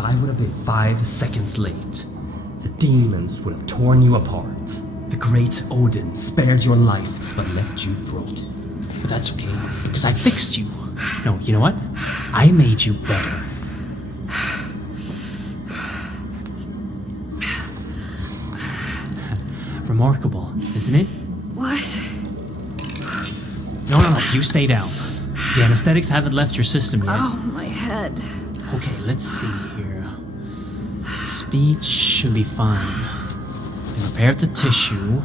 If I would have been 5 seconds late, the demons would have torn you apart. The great Odin spared your life, but left you broken. But that's okay, because I fixed you. No, you know what? I made you better. Remarkable, isn't it? What? No, you stay down. The anesthetics haven't left your system yet. Oh, my head. Okay, let's see here. Speech should be fine. I repaired the tissue.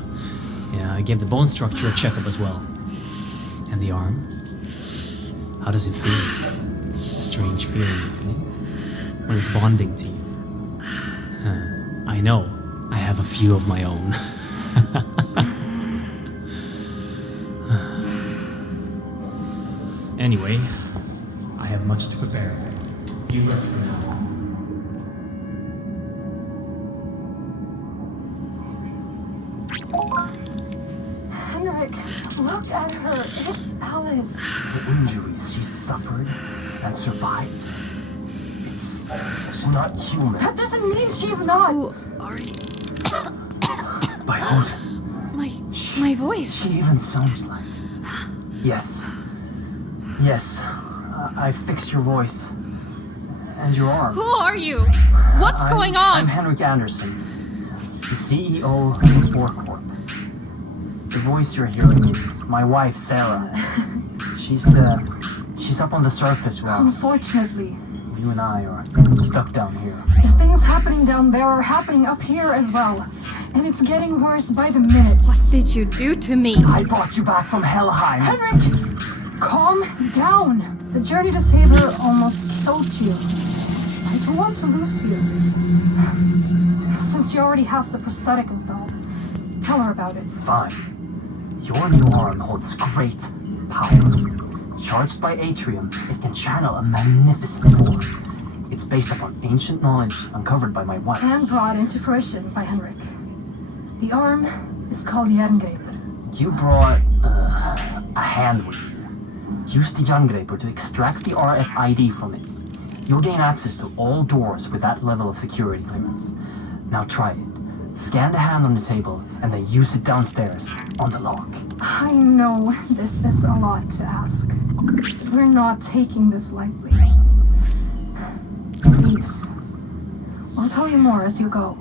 Yeah, I gave the bone structure a checkup as well. And the arm? How does it feel? Strange feeling, isn't it? When it's bonding to you. I know. I have a few of my own. Anyway, I have much to prepare. You rest for now. Henrik, look at her. It's Alice. The injuries she suffered and survived. It's not human. That doesn't mean she's not. Who are you? By Odin. My voice. She even sounds like... Yes, I fixed your voice. And your arm. Who are you? What's going on? I'm Henrik Anderson, the CEO of Borcorp. The voice you're hearing is my wife, Sarah. She's up on the surface well. Unfortunately, You and I are stuck down here. the things happening down there are happening up here as well. And it's getting worse by the minute. What did you do to me? I brought you back from Helheim. Henrik, calm down. The journey to save her almost killed you. I don't want to lose you. Since she already has the prosthetic installed, tell her about it. Fine. Your new arm holds great power. Charged by Atrium, it can channel a magnificent force. It's based upon ancient knowledge uncovered by my wife. And brought into fruition by Henrik. The arm is called Jerngreper. You brought a hand with you. Use the Jerngreper to extract the RFID from it. You'll gain access to all doors with that level of security clearance. Now try it. Scan the hand on the table and then use it downstairs on the lock. I know this is a lot to ask. We're not taking this lightly. Please. I'll tell you more as you go.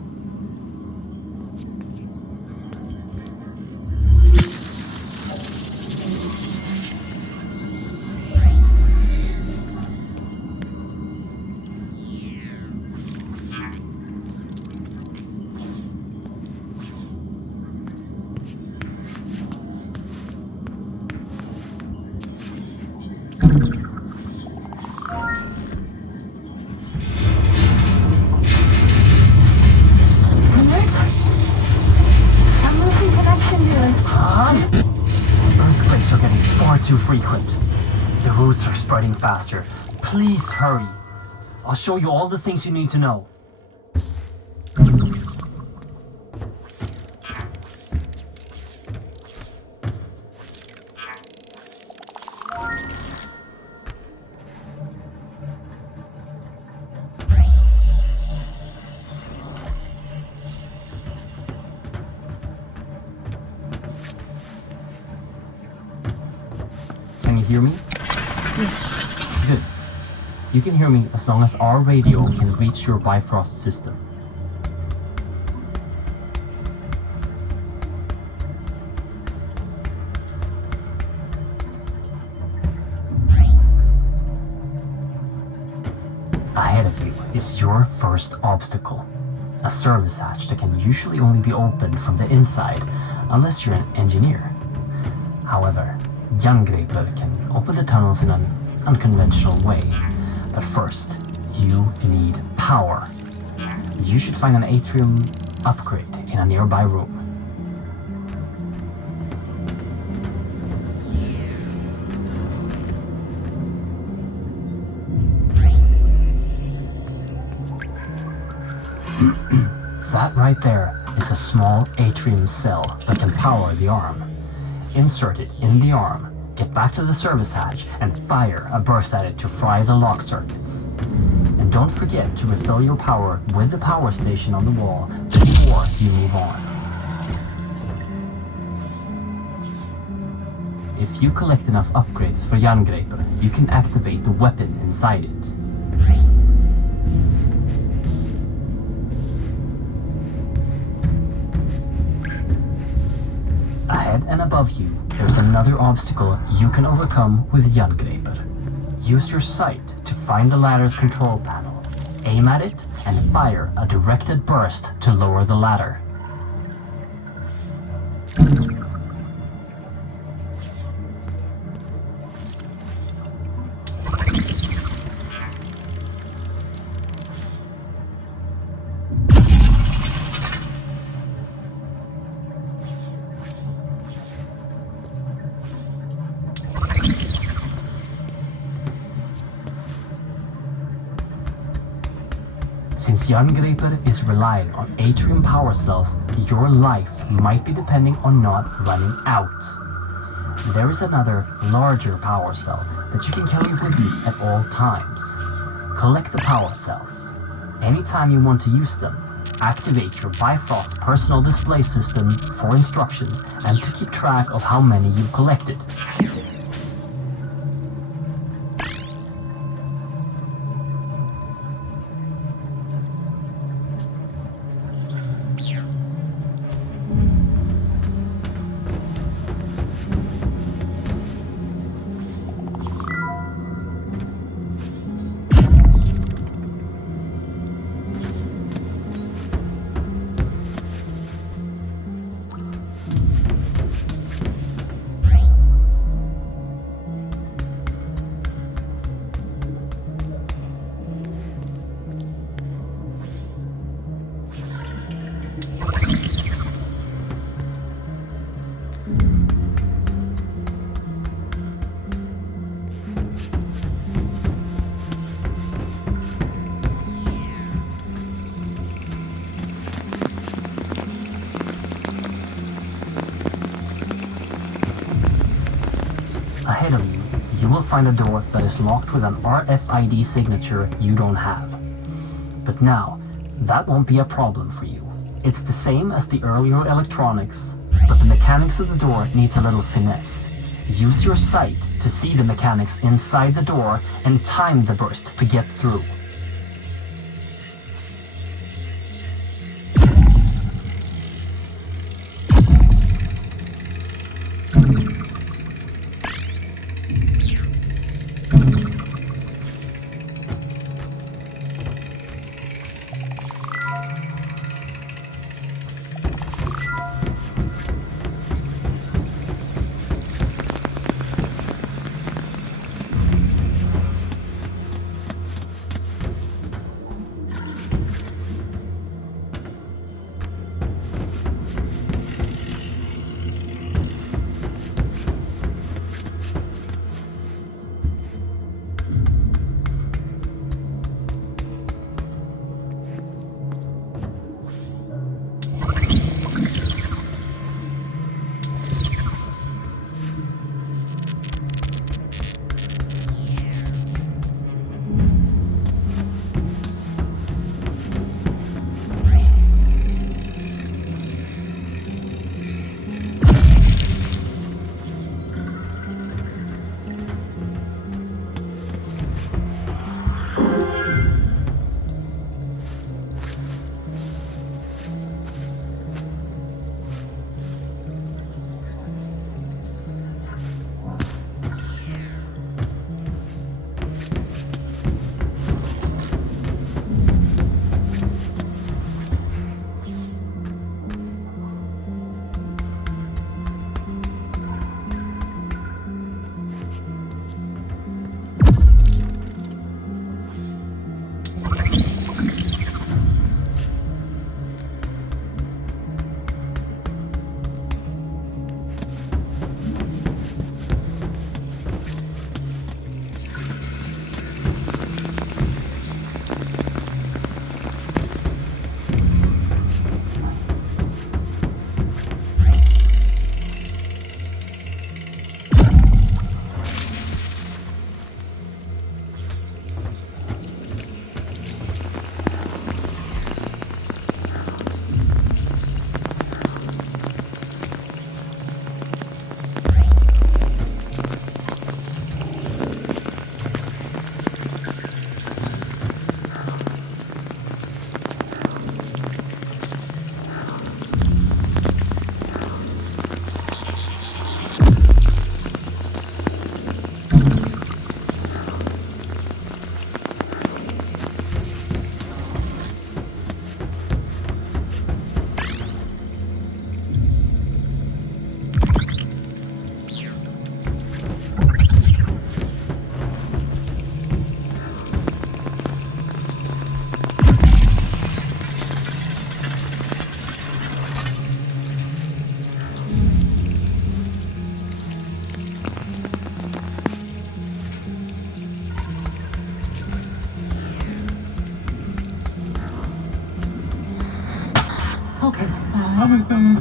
Too frequent. The roots are spreading faster. Please hurry. I'll show you all the things you need to know. Can you hear me? Yes. Good. You can hear me as long as our radio can reach your Bifrost system. Ahead of you is your first obstacle. A service hatch that can usually only be opened from the inside, unless you're an engineer. However, Jerngreper can open the tunnels in an unconventional way. But first, you need power. You should find an atrium upgrade in a nearby room. That right there is a small atrium cell that can power the arm. Insert it in the arm, get back to the service hatch, and fire a burst at it to fry the lock circuits. And don't forget to refill your power with the power station on the wall before you move on. If you collect enough upgrades for Jerngripper, you can activate the weapon inside it. Ahead and above you, there's another obstacle you can overcome with Jerngripper. Use your sight to find the ladder's control panel, aim at it, and fire a directed burst to lower the ladder. Since Jerngripper is relying on atrium power cells, your life might be depending on not running out. There is another, larger power cell that you can carry with you at all times. Collect the power cells. Anytime you want to use them, activate your Bifrost personal display system for instructions and to keep track of how many you've collected. Ahead of you, you will find a door that is locked with an RFID signature you don't have. But now, that won't be a problem for you. It's the same as the earlier electronics, but the mechanics of the door needs a little finesse. Use your sight to see the mechanics inside the door and time the burst to get through.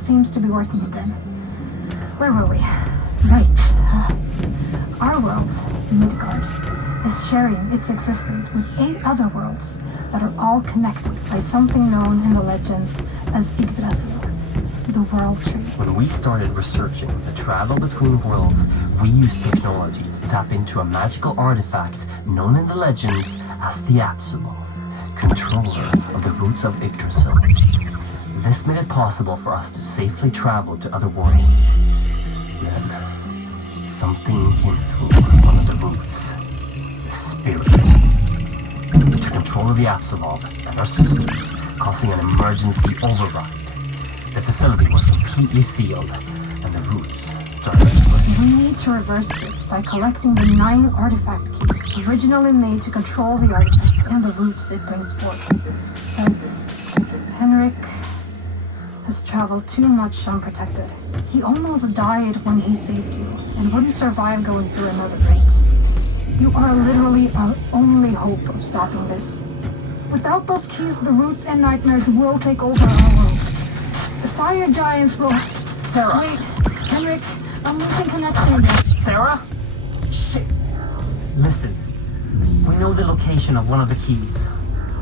seems to be working again. Where were we? Right. Our world, Midgard, is sharing its existence with 8 other worlds that are all connected by something known in the legends as Yggdrasil, the World Tree. When we started researching the travel between worlds, we used technology to tap into a magical artifact known in the legends as the Apsulov, controller of the roots of Yggdrasil. This made it possible for us to safely travel to other worlds. Then, something came through one of the roots. The spirit. It took control of the Apsulov and our systems, causing an emergency override. The facility was completely sealed, and the roots started to work. We need to reverse this by collecting the 9 artifact keys originally made to control the artifact and the roots it brings forth. But Henrik has traveled too much unprotected. He almost died when he saved you, and wouldn't survive going through another break. You are literally our only hope of stopping this. Without those keys, the roots and nightmares will take over our world. The fire giants will... Sarah! Wait, Henrik, I'm losing connection. Sarah? Shit! Listen, we know the location of one of the keys.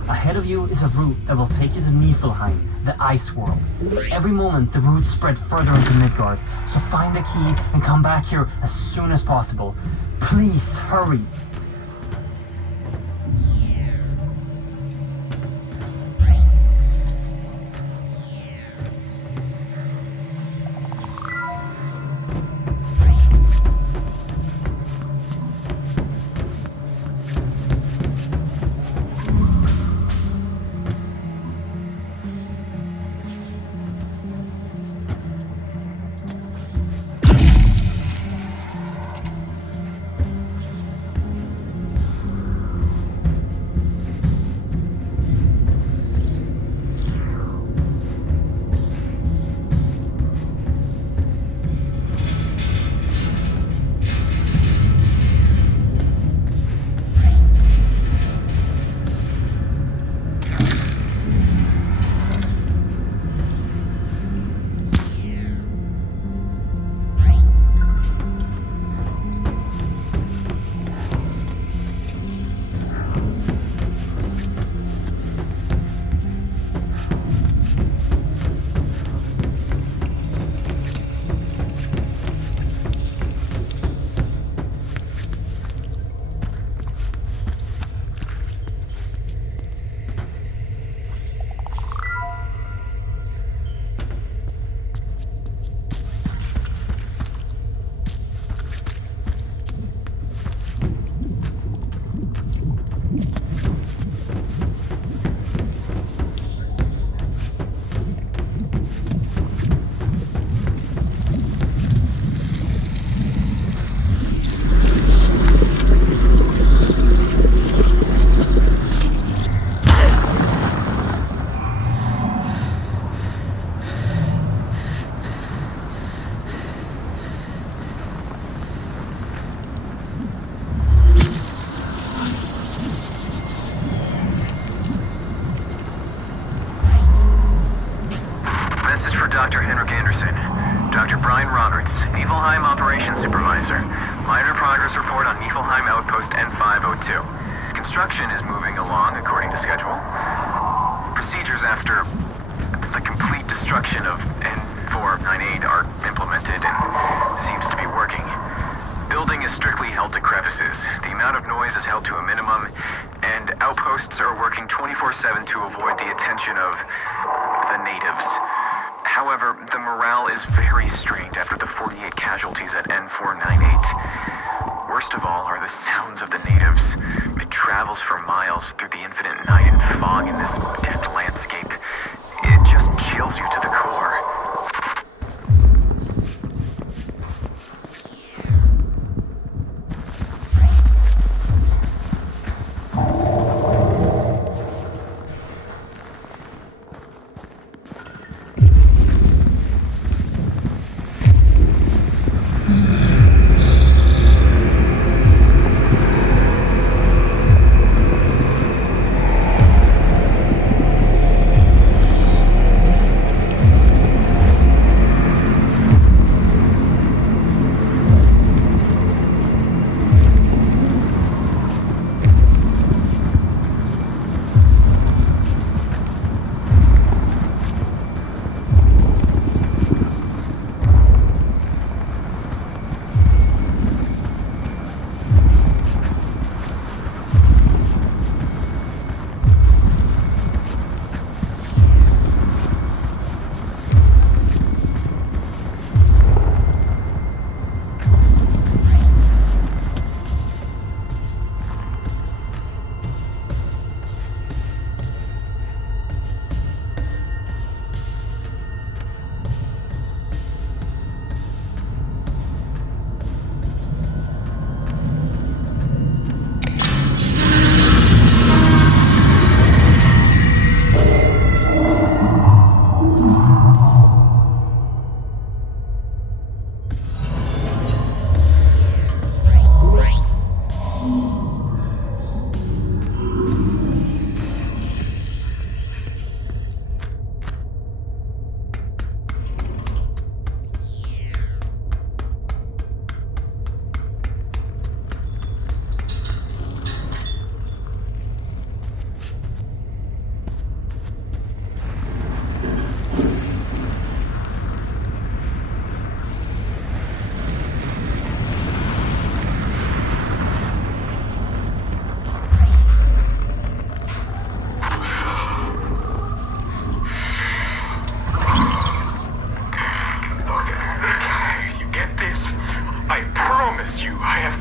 Ahead of you is a route that will take you to Niflheim, the ice world. Every moment, the roots spread further into Midgard, so find the key and come back here as soon as possible. Please, hurry! Dr. Henrik Anderson. Dr. Brian Roberts, Niflheim Operations Supervisor. Minor progress report on Niflheim Outpost N502. Construction is moving along according to schedule. Procedures after the complete destruction of N498 are implemented and seems to be working. Building is strictly held to crevices. The amount of noise is held to a minimum, and outposts are working 24/7 to avoid the attention of the natives. However, the morale is very strained after the 48 casualties at N498. Worst of all are the sounds of the natives. It travels for miles through the infinite night and fog in this dead landscape. It just chills you to the core.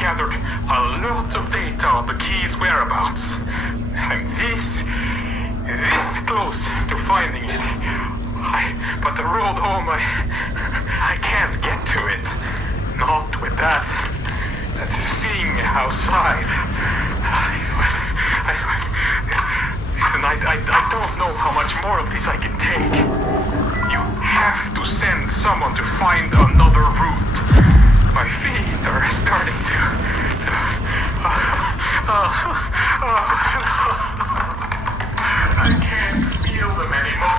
gathered a lot of data on the key's whereabouts. I'm this close to finding it. But the road home, I can't get to it. Not with that. Seeing outside. Listen, I don't know how much more of this I can take. You have to send someone to find another route. My feet are starting to I can't feel them anymore.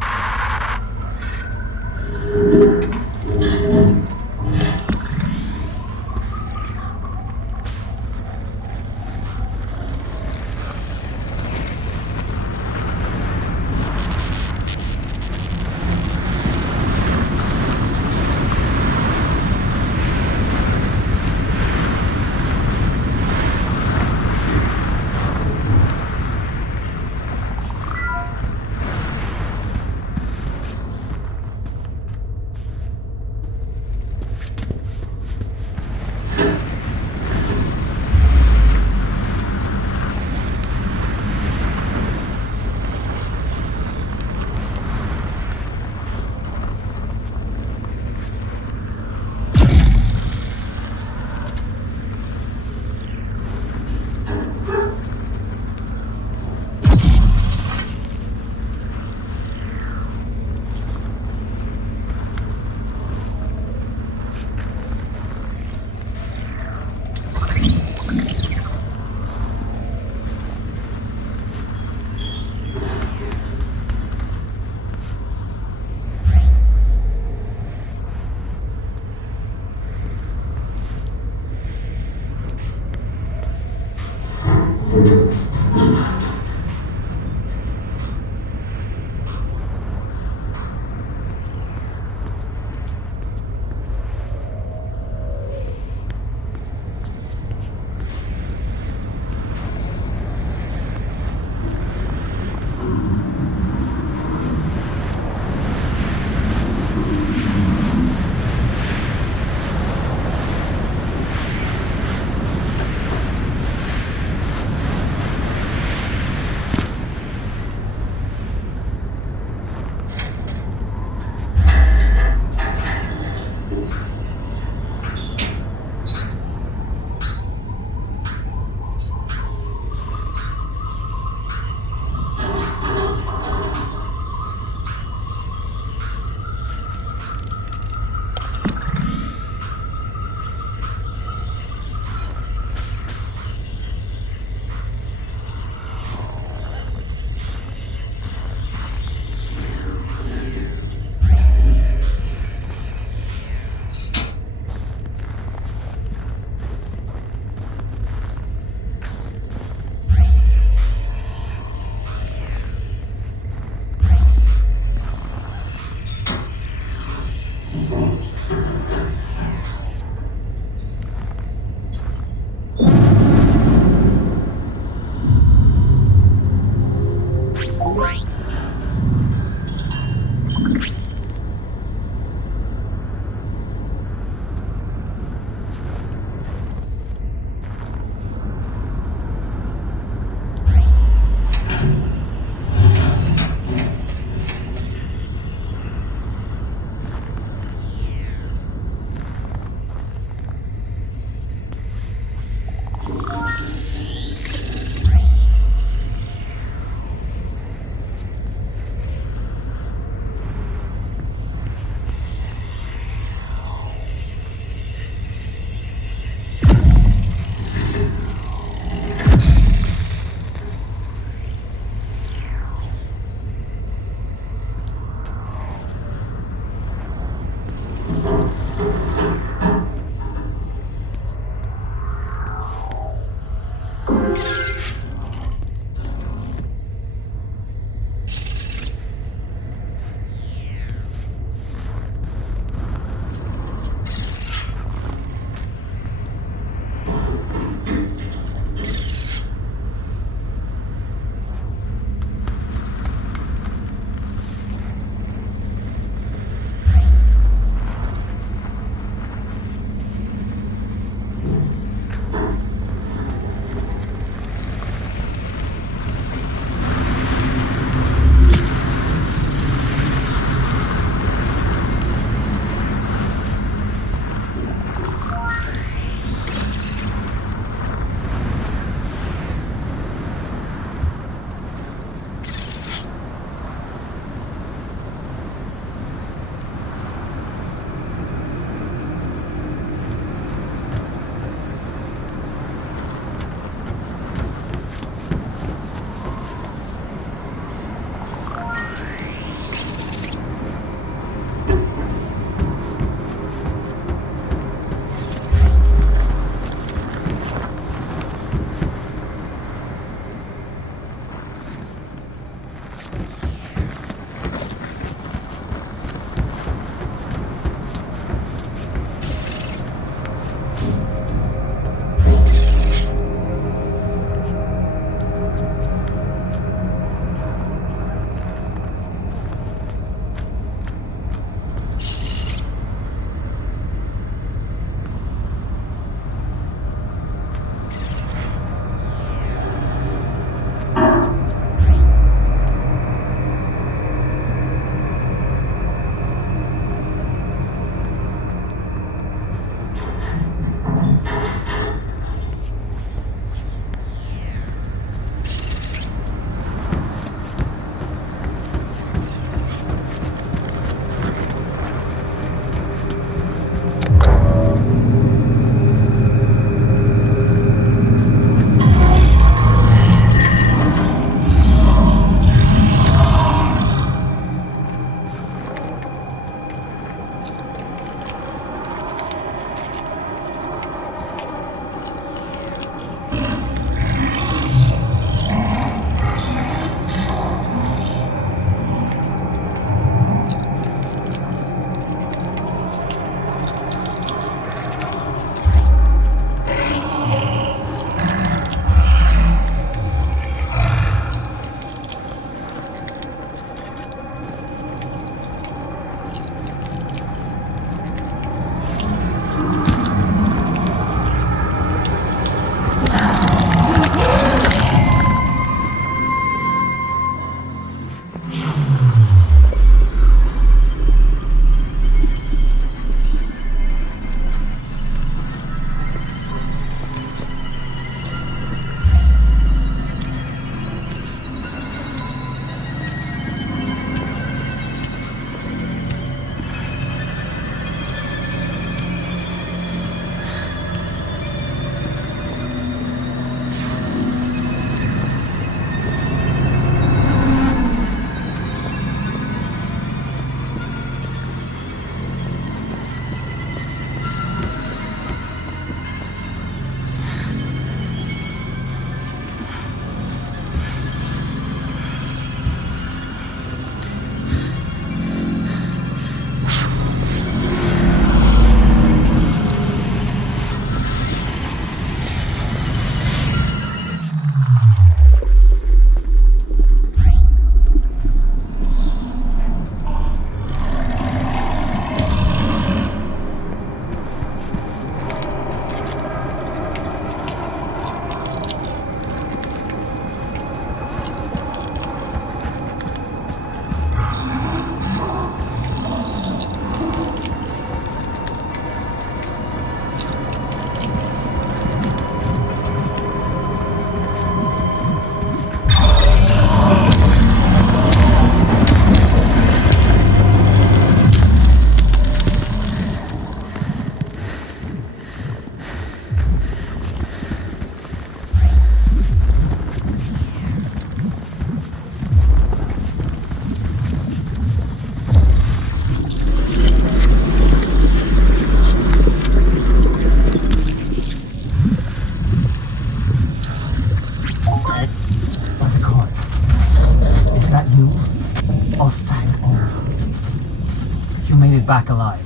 it back alive.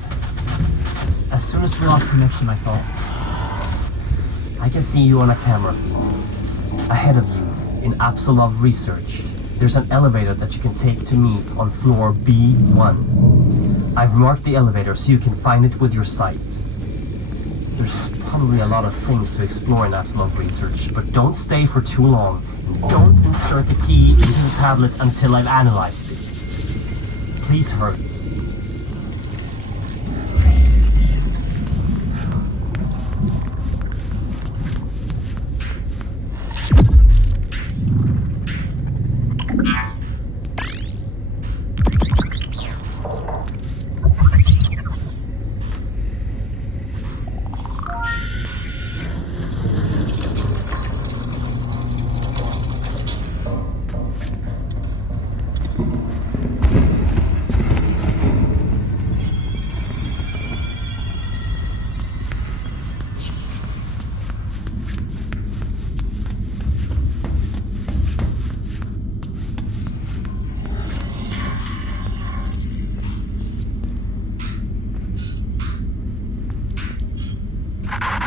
As soon as we lost connection, I thought, I can see you on a camera feed. Ahead of you, in Apsulov research, there's an elevator that you can take to me on floor B1. I've marked the elevator so you can find it with your sight. There's probably a lot of things to explore in Apsulov research, but don't stay for too long. Don't insert the key into the tablet until I've analyzed it. Please hurry.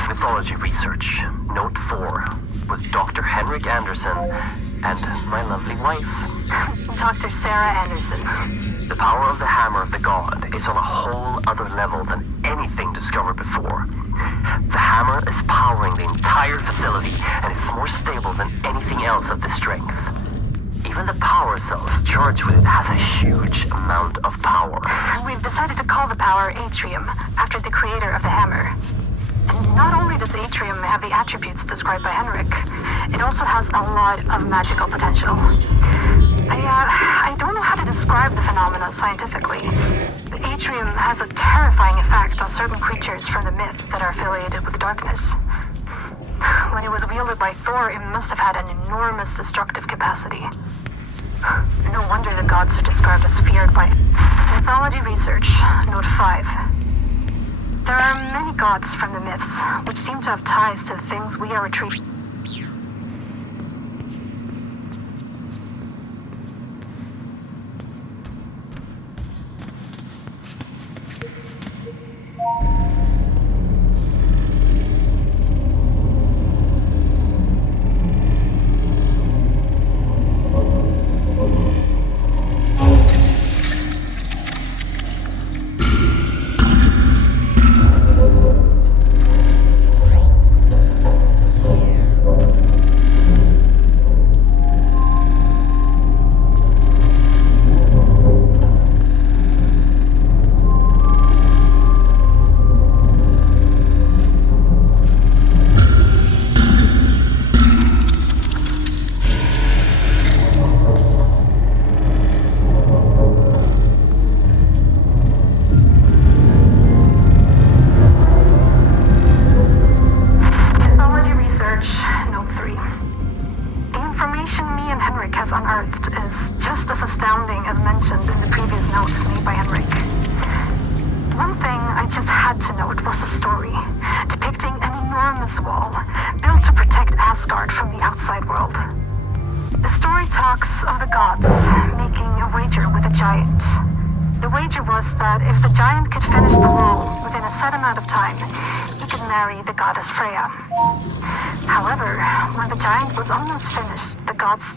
Mythology research, note 4, with Dr. Henrik Anderson and my lovely wife. Dr. Sarah Anderson. The power of the hammer of the god is on a whole other level than anything discovered before. The hammer is powering the entire facility, and it's more stable than anything else of this strength. Even the power cells charged with it has a huge amount of power. We've decided to call the power Atrium, after the creator of the hammer. And not only does Atrium have the attributes described by Henrik, it also has a lot of magical potential. I don't know how to describe the phenomena scientifically. The Atrium has a terrifying effect on certain creatures from the myth that are affiliated with darkness. When it was wielded by Thor, it must have had an enormous destructive capacity. No wonder the gods are described as feared by mythology research, note 5. There are many gods from the myths, which seem to have ties to the things we are retrieving.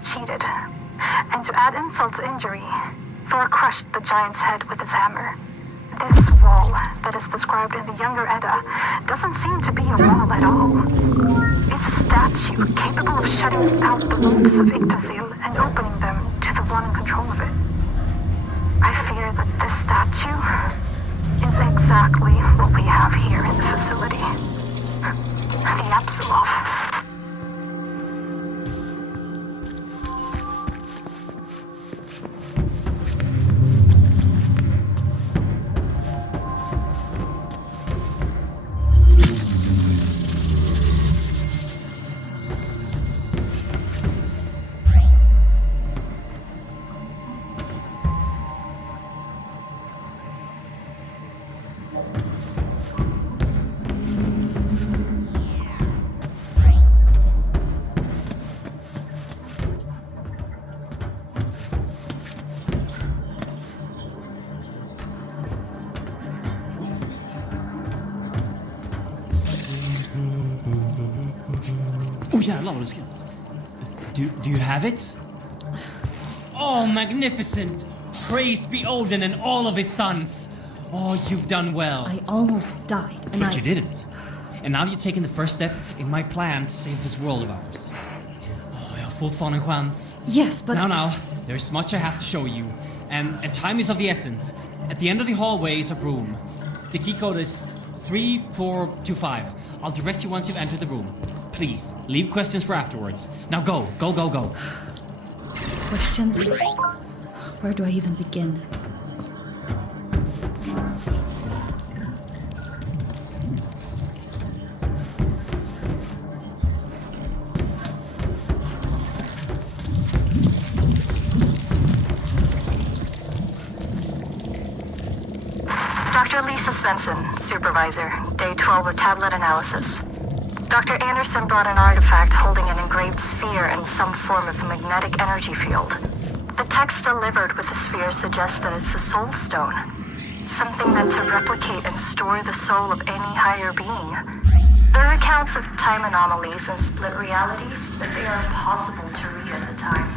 Cheated. And to add insult to injury, Thor crushed the giant's head with his hammer. This wall that is described in the Younger Edda doesn't seem to be a wall at all. It's a statue capable of shutting out the roots of Yggdrasil and opening them to the one in control of it. I fear that this statue is exactly what we have here in the facility. The Apsulov. jävlar vad du skrev. Do you have it? Oh, magnificent! Praised be Odin and all of his sons! Oh, you've done well. I almost died, and But you didn't. And now you've taken the first step in my plan to save this world of ours. Oh, jag har fortfarande en chans. Yes, but... Now, there's much I have to show you. And time is of the essence. At the end of the hallway is a room. The key code is 3425. I'll direct you once you've entered the room. Please, leave questions for afterwards. Now go. Questions? Where do I even begin? Dr. Lisa Svensson, Supervisor, Day 12 of Tablet Analysis. Dr. Anderson brought an artifact holding an engraved sphere and some form of magnetic energy field. The text delivered with the sphere suggests that it's a soul stone, something meant to replicate and store the soul of any higher being. There are accounts of time anomalies and split realities, but they are impossible to read at the time.